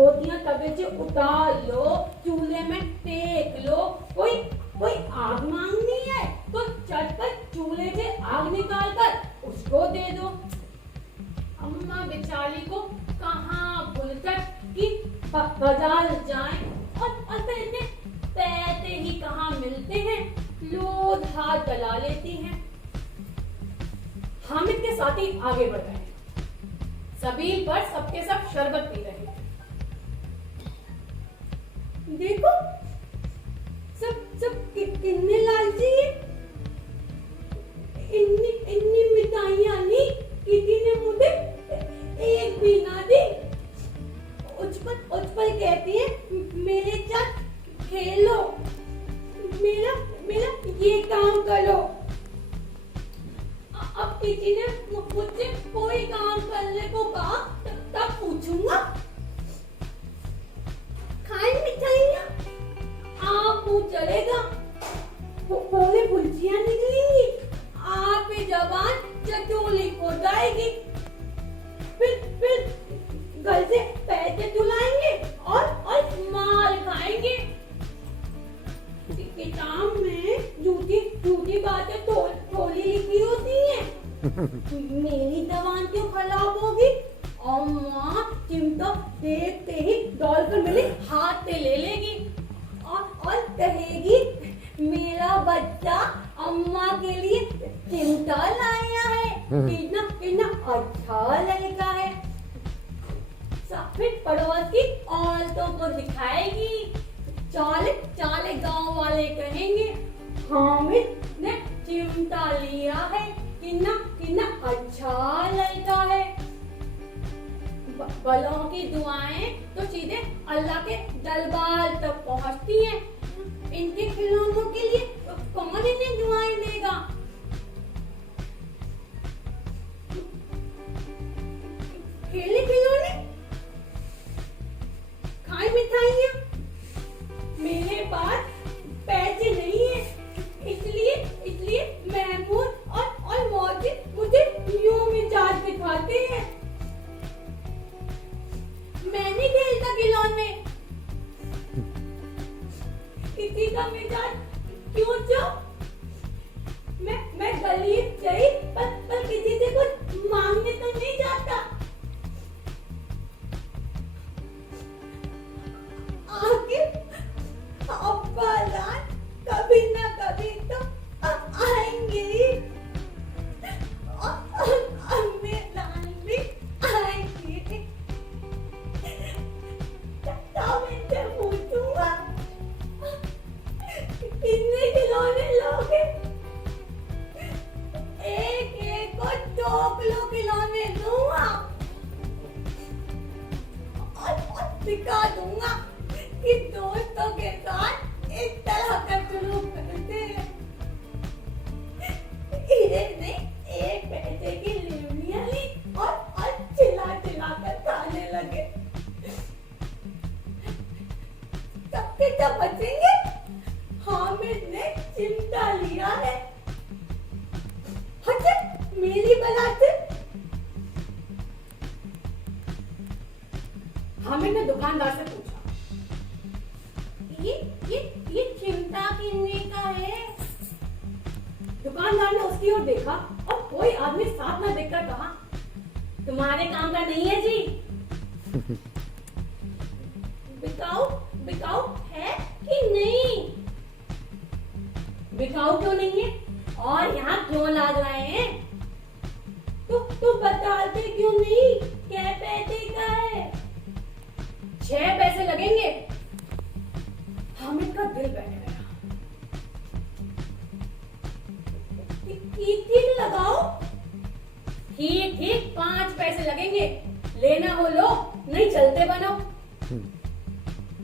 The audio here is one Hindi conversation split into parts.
धोतियां तवे से उतार लो, चूल्हे में टेक लो। कोई कोई आग मांगनी है तो चटपट चूल्हे से आग निकाल कर उसको दे दो। अम्मा बेचारी को कहाँ फुर्सत कि बाजार जाएं और पैसे पैसे ही कहाँ मिलते हैं, लोग हाथ चला लेती हैं। हामिद के साथी आगे बढ़ रहे हैं, सबील पर सबके सब शरबत पी रहे हैं। देखो सब कितने लालची हैं। इन्नी मिठाइयां नहीं, किसी ने मुझे एक भी ना दी। उछपल कहती है मेरे साथ खेलो, मेरा ये काम करो। अब किसी ने मुझसे कोई काम करने को कहा तब पूछूंगा। खाई मिठाइयाँ आपको चलेगा, पूरे भुजिया निकलेंगी, आपकी जबान चटोली हो जाएगी। फिर घर से पैसे चुलाएंगे और माल खाएंगे। किताब में झूठी बातें थोड़ी लिखी होती हैं। मेरी जबान क्यों खराब होगी? और माँ चिमटा देखते ही दौड़कर मेरे हाथ से ले लेगी और कहेगी मेरा बच्चा अम्मा के लिए चिमटा लाया है, कितना अच्छा लड़का है। फिर पड़ोस की औरतों को दिखाएगी, चाले गांव वाले कहेंगे हामिद ने चिमटा लिया है, कितना अच्छा लड़का है। बलों की दुआएं तो सीधे अल्लाह के दरबार तक पहुंचती हैं। इनके खिलौनों के लिए कौन इन्हें दुआएं देगा? खेले खिलौने, खाए मिठाइयाँ। मेरे पास पैसे नहीं है, इसलिए महमूद और मौजिद मुझे यूं मिजाज दिखाते हैं। मैं नहीं खेलता खिलौने। किसी का मिजाज क्यों जाओ? मैं गरीब सही पर किसी से कुछ मांगने तो नहीं जाता। आखिर अब्बा जान कभी ना कभी तो आएंगे ही, और अम्मी जान भी आएंगे। तब इनसे पूछूंगा कितने खिलौने लोगे? एक को 2 किलो खिलौने दूंगा और सिखा दूंगा कि दोस्तों के साथ इस तरह का सलूक करते हैं। इन्हें नहीं, 1 पैसे की लेवनियां ली और चिल्ला कर खाने लगे। सबके सब बचेंगे। हामिद ने चिमटा लिया है। अच्छा, मेरी बला से। हामिद ने दुकानदार से पूछा, ये चिमटा कितने का है? दुकानदार ने उसकी ओर देखा और कोई आदमी साथ न देखकर कहा, तुम्हारे काम का नहीं है जी। बिकाऊ है कि नहीं? बिकाऊ क्यों नहीं है और यहाँ क्यों लाग रहे हैं? तो बताते क्यों नहीं? क्या पैसे का है? 6 पैसे लगेंगे। हामिद का दिल बैठ गया। ठीक लगाओ। ठीक 5 पैसे लगेंगे, लेना हो लो, नहीं चलते बनो।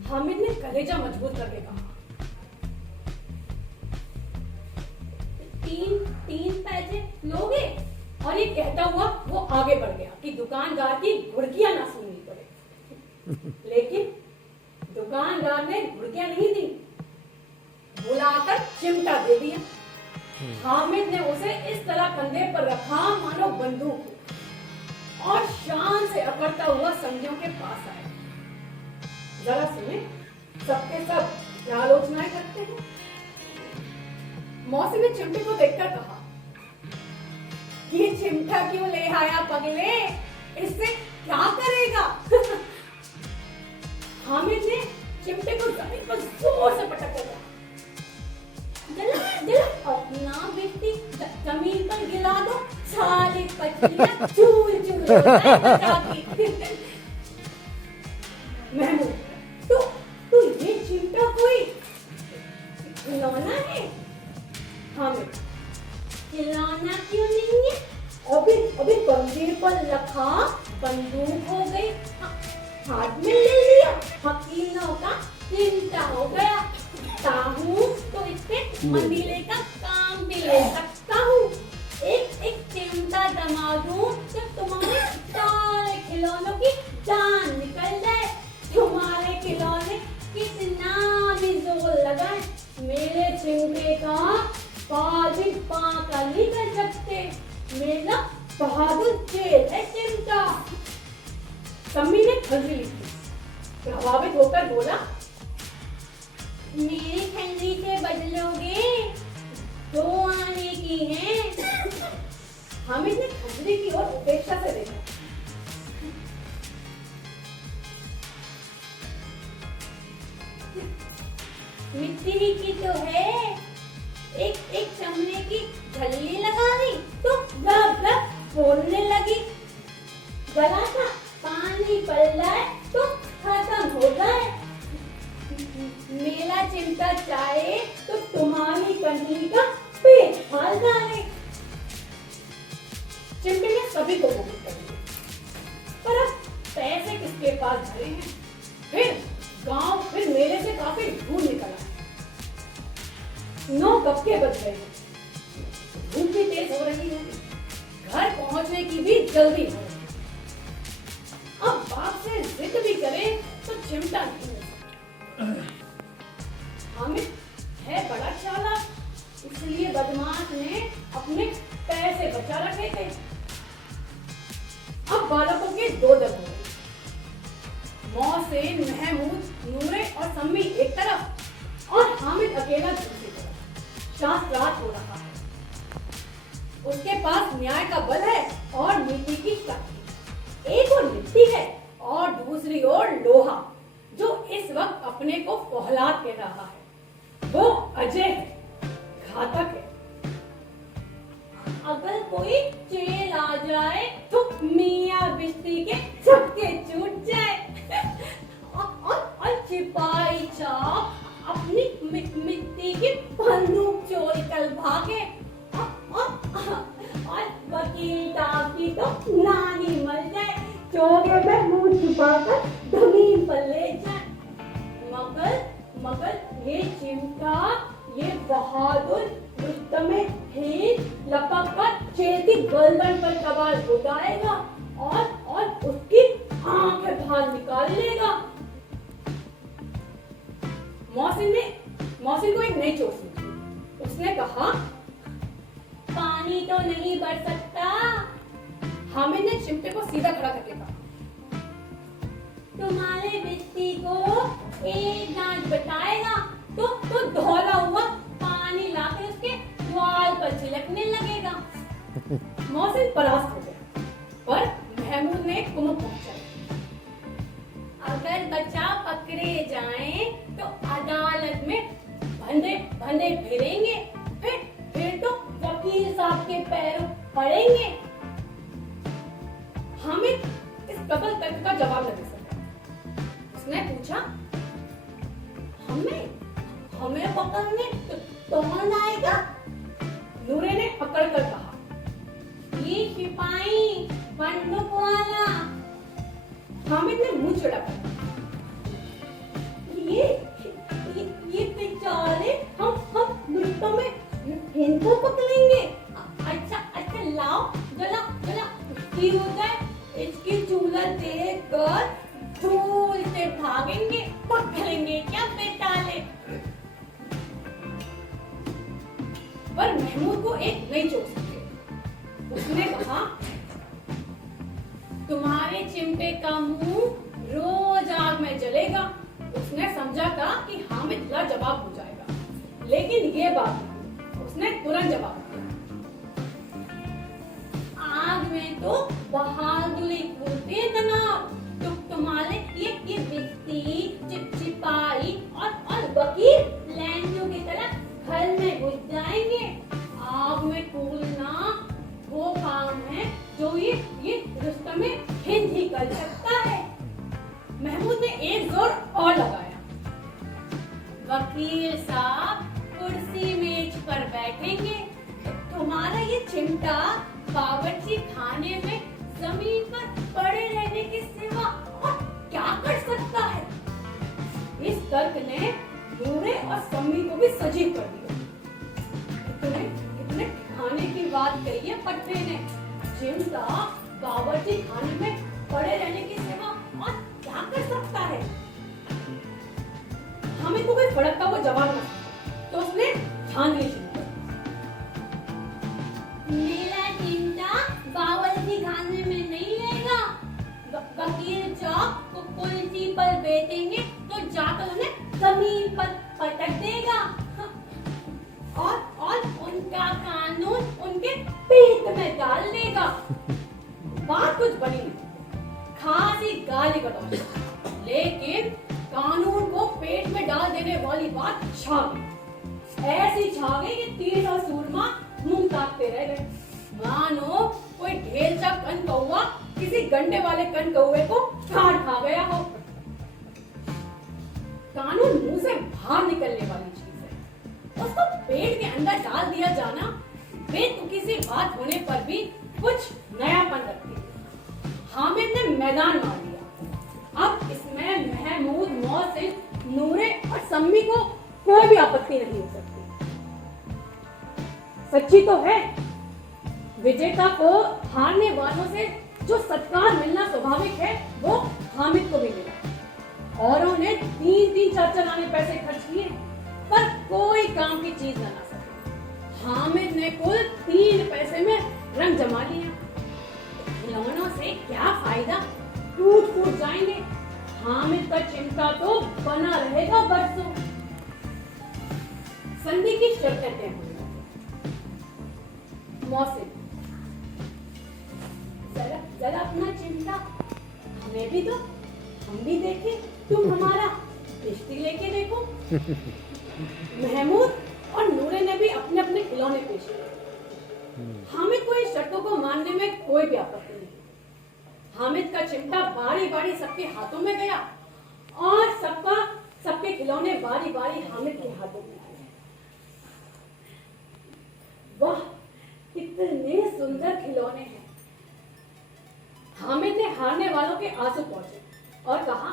हामिद ने कलेजा मजबूत करके कहा, 3 पैसे लोगे? और ये कहता हुआ वो आगे बढ़ गया कि दुकानदार की घुड़कियां ना सुननी पड़े। लेकिन दुकानदार ने घुड़कियां नहीं दी, बुलाकर चिमटा दे दिया। हामिद ने उसे इस तरह कंधे पर रखा मानो बंदूक, और शान से अकड़ता हुआ संगियों के पास आया। सब आलोचनाएं करते हैं। मौसी ने चिमटे को देखकर कहा, ये चिमटा क्यों ले आया पगले, इससे क्या करेगा? हामिद ने चिमटे को जमीन पर जोर से पटक दिया। अपना बिस्ती जमीन पर गिरा दो, सारी पत्तियां चूर चूर हो जाएंगी। महमूद, तो ये चिमटा कोई खिलौना है? हामिद, खिलौना क्यों नहीं है? अभी बंदे पर रखा, बंदूक हो गई, हाथ में ले लिया, हकीलों का चिमटा हो गया। चाहूं तो इससे मंदिले का काम भी ले सकता हूँ। एक चिमटा जमा दूं तो तुम्हारे सारे खिलौनों की जान निकल जाए। तुम्हारे खिलौने कितना भी जोर लगाए, मेरे चिमटे का बाजी बांका नहीं कर सकते। मेरा बहादुर चेल है चिमटा। सम्मी ने खंजरी ली, प्रभावित होकर बोला, मेरी खंजरी से बदलोगे? 2 आने की है। हामिद ने खंजरी की ओर उपेक्षा से देखा। मिट्टी की तो है, एक चमड़े की झल्ली लगा दी तो गप गप फोड़ने लगी। गला था पानी पड़ जाए तो खत्म हो जाए। मेरा चिमटा चाहे तो तुम्हारी कंडली का पेट फाड़ डाले। चिमटे ने सभी को मोहित कर दिया, पर अब पैसे किसके पास भरे हैं? फिर मेले से काफी दूर निकला। 9 गप्पे बज गए हैं, धूप भी तेज हो रही है, घर पहुंचने की भी जल्दी हो रही है। अब बाप से जिद भी करे तो चिमटा नहीं मिल सकता। हामिद है बड़ा चालाक, इसलिए बदमाश ने अपने पैसे बचा रखे थे। अब बालकों के 2 दल हो गए, मोहसिन, महमूद, नूरे और सम्मी एक तरफ और हामिद अकेला दूसरी तरफ। शास्त्रार्थ हो रहा है, उसके पास न्याय का बल है और नीति की शक्ति। एक और मिट्टी है और दूसरी ओर लोहा, जो इस वक्त अपने को फौलाद कह रहा है। वो अजय है, घातक है। अगर कोई चेल आ जाए तो मियां बिस्ती के छक्के छूट जाए। और सिपाही साहब अपनी मिट्टी की बंदूक चोरी कर भागे। और वकील साहब की तो नानी मर जाए, चोगे में मुंह छुपाकर जमीन पर ले जाए। मगर ये चिमटा, ये बहादुर रुस्तमे हिंद लपक कर चेल की गर्दन पर सवार हो जाएगा और उसकी आंखें बाहर निकाल लेगा। मौसिन को एक नई चोट सूझी। उसने कहा, पानी तो नहीं बढ़ सकता। हामिद ने चिमटे को सीधा खड़ा करके कहा, तुम्हारे बिस्ती को एक दांत बताएगा तो धौला हुआ पानी लाकर उसके द्वार पर छिड़कने लगेगा। मौसिन परास्त हो गया, पर महमूद ने कुमक पहुंचाई। अगर बच्चा पकड़े जाएं तो अदालत में बंधे फिरेंगे, फिर तो वकील साहब के पैरों पड़ेंगे। हामिद इस प्रबल तर्क का जवाब नहीं दे सका। उसने पूछा, हमें पकड़ने तो कौन आएगा? नूरे ने पकड़ कर कहा, ये सिपाही बंदूक वाला। हामिद ने मुंह चढ़ा, ये बेचारे हम लुट्टों में इनको पकड़ेंगे। अच्छा लाओ, जला उसकी हो जाए, इसकी चूल्हा देख कर धूल से भागेंगे, पकड़ेंगे क्या बेटाले। पर महमूद को एक नई चोट सूझी। उसने कहा, तुम्हारे चिमटे का मुंह रोज आग में जलेगा। उसने समझा था कि हम लेकिन ये बात उसने तुरंत जवाब दिया, आग में तो बहादुरी कूदते जनाब, तुम्हारे ये व्यक्ति चिपाही और वकील लैंडों की तरह घर में घुस जाएंगे। आग में कूदना वो काम है जो ये रुस्तम हिंद ही कर सकता है। महमूद ने एक जोर और लगाया, वकील साहब कुर्सी मेज पर बैठेंगे, तुम्हारा ये चिमटा बावर्ची खाने में जमीन पर पड़े रहने के सिवा और क्या कर सकता है। इस तर्क ने नूरे और सम्मी को भी सजीव कर दिया। इतने खाने की बात कही है पट्टे ने, चिमटा बावर्ची खाने में पड़े रहने के सिवा और क्या कर सकता है। हमें तो कोई फड़कता हुआ जवाब ना, तो उसने ध्यान ली, मेरा चिमटा बावर्ची खाने में नहीं लेगा, वकील चौक को कुर्सी पर बैठेंगे तो जाकर उन्हें जमीन पर पटक देगा और उनका कानून उनके पेट में डाल देगा। बात कुछ बड़ी नहीं, खासी गाली गलौज, लेकिन कानून को पेट में डाल देने वाली बात छा गई, ऐसी छा गई कि तीर और सूरमा मुंह ताकते रह गए, मानो कोई ढेल सा कन कौवा किसी गंडे वाले कन कौवे को काट खा गया हो। कानून मुंह से बाहर निकलने वाली चीज है, उसको पेट के अंदर डाल दिया जाना बेतुकी सी बात होने पर भी कुछ नयापन रखती है। हामिद ने मैदान मार दिया, अब इसमें महमूद, मोहसिन, नूरे और सम्मी को कोई भी आपत्ति नहीं हो सकती। सच्ची तो है, विजेता को हारने वालों से जो सत्कार मिलना स्वाभाविक है वो हामिद को भी मिला। औरों ने 3-3, 4-4 आने पैसे खर्च किए पर कोई काम की चीज न ला सके। हामिद ने कुल 3 पैसे में रंग जमा लिया। खिलौनों से क्या फायदा, टूट फूट जाएंगे। हामिद का चिमटा तो बना रहेगा बरसों। संधि की शर्तें तय हुई। मोहसिन, जरा अपना चिमटा हमें भी दो, हम भी देखें, तुम हमारा रिश्ते लेके देखो। महमूद और नूरे ने भी अपने अपने खिलौने पेश किए। हामिद को इन शर्तों को मानने में कोई भी आपत्ति नहीं। हामिद का चिमटा बारी बारी सबके हाथों में गया और सबके खिलौने बारी बारी हामिद के हाथों में आए। वाह, कितने सुंदर खिलौने हैं। हामिद ने हारने वालों के आंसू पहुंचे और कहा,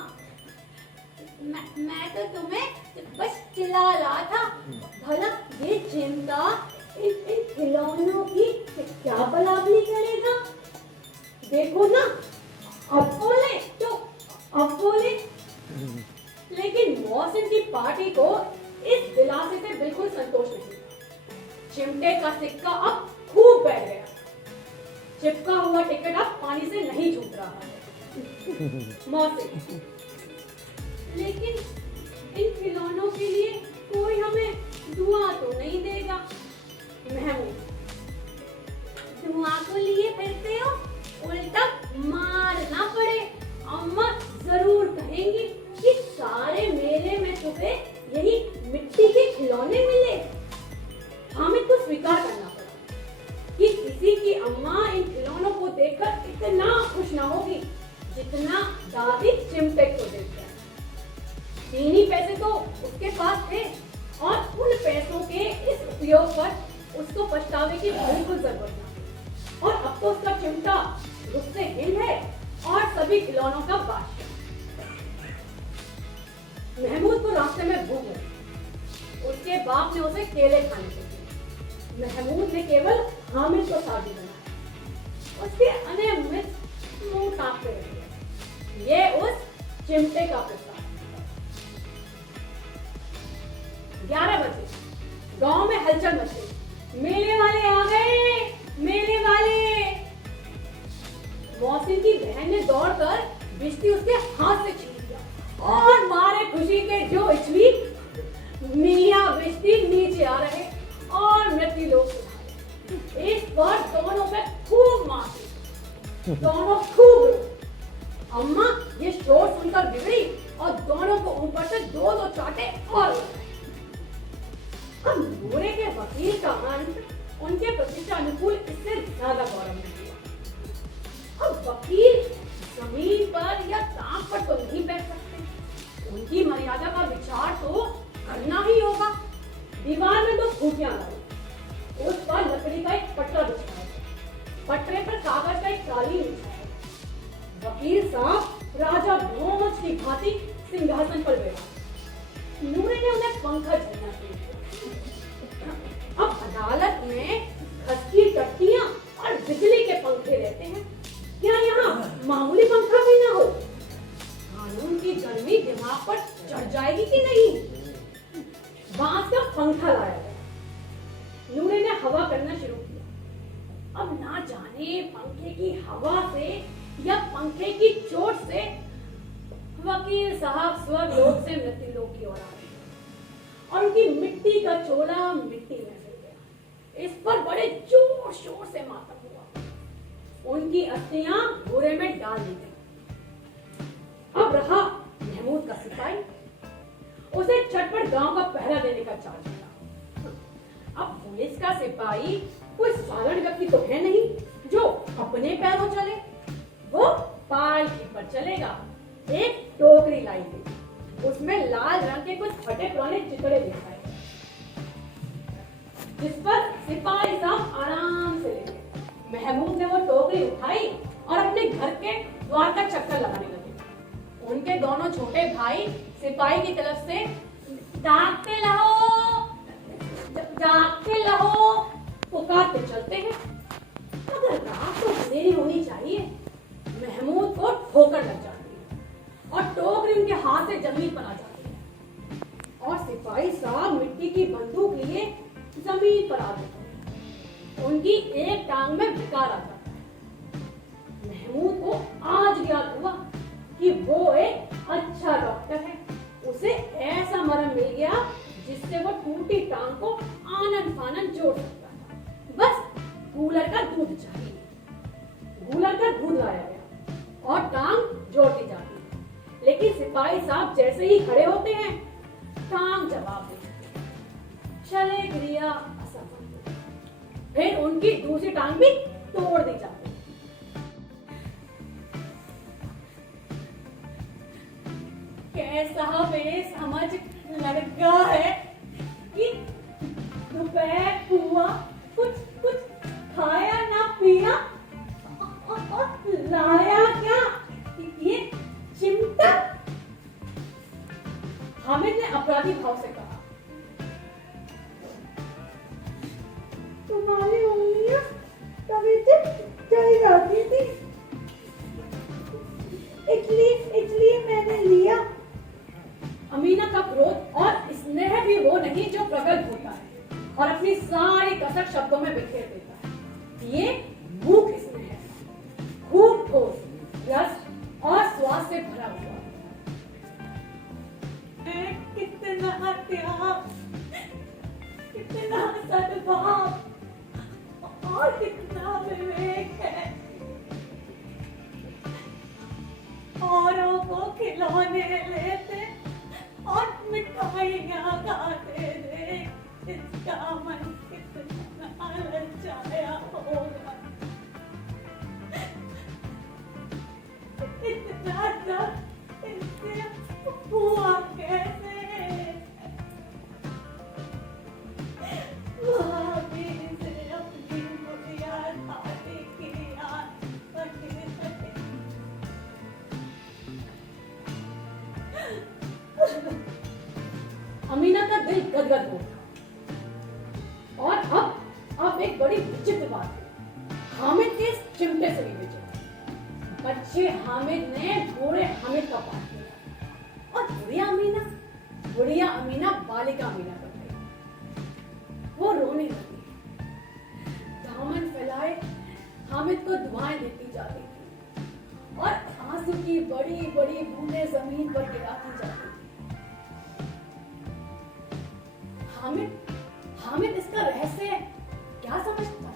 मैं तो तुम्हें बस चिल्ला रहा था, भला ये चिमटा इन खिलौनों की क्या बलाबली करेगा। देखो ना, अब बोले तो अब बोले। लेकिन मोहसिन की पार्टी को इस दिलासे से बिल्कुल संतोष नहीं। चिमटे का सिक्का अब खूब बैठ गया, चिपका हुआ टिकट अब पानी से नहीं छूट रहा है। मोहसिन, लेकिन इन खिलौनों के लिए कोई हमें दुआ तो नहीं देगा। महमूद, दुआ को लिए फिरते हो, उल्टा मार ना पड़े। अम्मा जरूर कहेंगी कि सारे मेले में तुम्हें यही मिट्टी के खिलौने मिले। हामिद को स्वीकार करना पड़ा कि किसी की अम्मा इन खिलौनों को देखकर इतना खुश ना होगी जितना दादी चिमटे को देखकर। 3 ही पैसे तो उसके पास थे और उन पैसों के इस उपयोग पर उसको पछतावे की बिल्कुल जरूरत नहीं। और अब तो उसका चिमटा रुख से हिल है और सभी खिलौनों का बादशाह। महमूद को रास्ते में भूख लगी, उसके बाप ने उसे केले खाने को दिए। महमूद ने केवल हामिद को साथी बनाया, उसके अनियमित मुंह ताकते रहे। ये उस चिमटे का प्रस्ताव। 11 बजे गांव में हलचल मच गई। मेले वाले आ गए, मेले वाले। मोहसिन की बहन ने दौड़कर बिजली उसके हाथ से छीन लिया और मारे खुशी के जो इचवी मियां बिजली नीचे से दो दो चाटे और अब नूरे के वकील का अंत उनके प्रतिष्ठानुकूल इससे ज्यादा गौरव नहीं हुआ। अब वकील जमीन पर या ताक पर तो नहीं बैठ सकते, उनकी मर्यादा का विचार तो करना ही होगा। दीवार में दो खूंटियां लाई, उस पर लकड़ी का एक पटरा बिछाया, पटरे पर कागज का एक कालीन बिछाया। वकील साहब राजा भोज की भांति सिंहासन पर बैठा। नूरे ने उन्हें पंखा झलना शुरू किया। अब अदालत में खसकी टट्टियां और बिजली के पंखे रहते हैं, क्या यहाँ मामूली पंखा भी ना हो? कानून की गर्मी दिमाग पर चढ़ जाएगी कि नहीं? बांस का पंखा लाया गया। नूरे ने हवा करना शुरू किया। अब ना जाने पंखे की हवा से या पंखे की चोट से वकील साहब स्वर्गलोक से मृत्युलोक की ओर आ रहे और उनकी मिट्टी का चोला मिट्टी में मिल गया। इस पर बड़े जोर शोर से मातम हुआ। उनकी अस्थियां घोड़े में डाल दी गई। अब रहा महमूद का सिपाही, उसे झटपट गांव का पहरा देने का चार्ज मिला। अब पुलिस का सिपाही कोई साधारण व्यक्ति तो है नहीं जो अपने पैरों चले, वो पालकी पर चलेगा। एक टोकरी लाई गई, उसमें लाल रंग के कुछ फटे पुराने चितड़े दिखाए, जिस पर सिपाही साहब आराम से लेटे। महमूद ने वो टोकरी उठाई और अपने घर के द्वार का चक्कर लगाने लगे। उनके दोनों छोटे भाई सिपाही की तरफ से जागते रहो पुकारते चलते हैं। अगर रात तो अंधेरी होनी चाहिए, महमूद को ठोकर लग जाती है और टोकरी उनके हाथ से जमीन पर आ जाती है और सिपाही साहब मिट्टी की बंदूक लिए जमीन पर आ जाते हैं। उनकी एक टांग में विकार आ जाता है। महमूद को आज याद हुआ कि वो एक अच्छा डॉक्टर है। उसे ऐसा मरहम मिल गया जिससे वो टूटी टांग को आनन फानन जोड़ सकता था। बस कूलर का दूध चाहिए। कूलर का दूध लाया गया और टांग जोड़ती जाती है, लेकिन सिपाही साहब जैसे ही खड़े होते हैं टांग जवाब देती है। चले क्रिया असफल, फिर उनकी दूसरी टांग भी तोड़ दी जाती है। कैसा बेसमझ लड़का है कि दोपहर हुआ, कुछ खाया ना पिया और लाया क्या ये चिमटा। हामिद ने अपराधी भाव से कहा, तुम्हारी उंगलियां कभी चल जाती थी, इसलिए मैंने लिया। अमीना का क्रोध और स्नेह भी वो नहीं जो प्रगट होता है और अपनी सारी कसक शब्दों में बिखेर देता है। ये भूख स्नेह है, खूब ठोस, रस और स्वाद से भरा हुआ। कितना त्याग, कितना सद्भाव और कितना विवेक है। औरों को खिलौने लेते और मिठाइयाँ खाते थे, इसका मन कितना ललचाया होगा। इतना सब इससे हुआ कैसे? भाभी से अपनी बुनियाद आने की याद बनी रहे। अमीना का दिल गदगद हो गया और अब एक बड़ी विचित्र बात है। हामिद के इस चिमटे से भी विचित्र। बच्चे हामिद ने बूढ़े हामिद का पाठ किया और बुढ़िया अमीना बालिका अमीना बन गई। वो रोने लगी, दामन फैलाए हामिद को दुआएं देती जा रही थी और आंसू की बड़ी बड़ी बूंदें जमीन पर गिराती जाती थी। हामिद इसका रहस्य क्या समझता?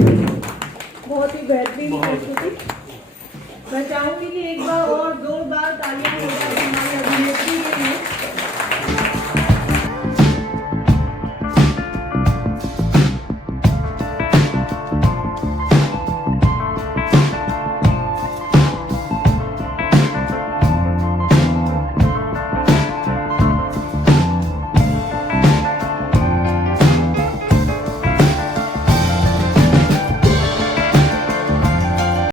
बहुत ही बेहतरीन प्रस्तुति। मैं चाहूंगी कि एक बार और 2 बार तालियां हो जाए हमारी अभिनेत्री के लिए।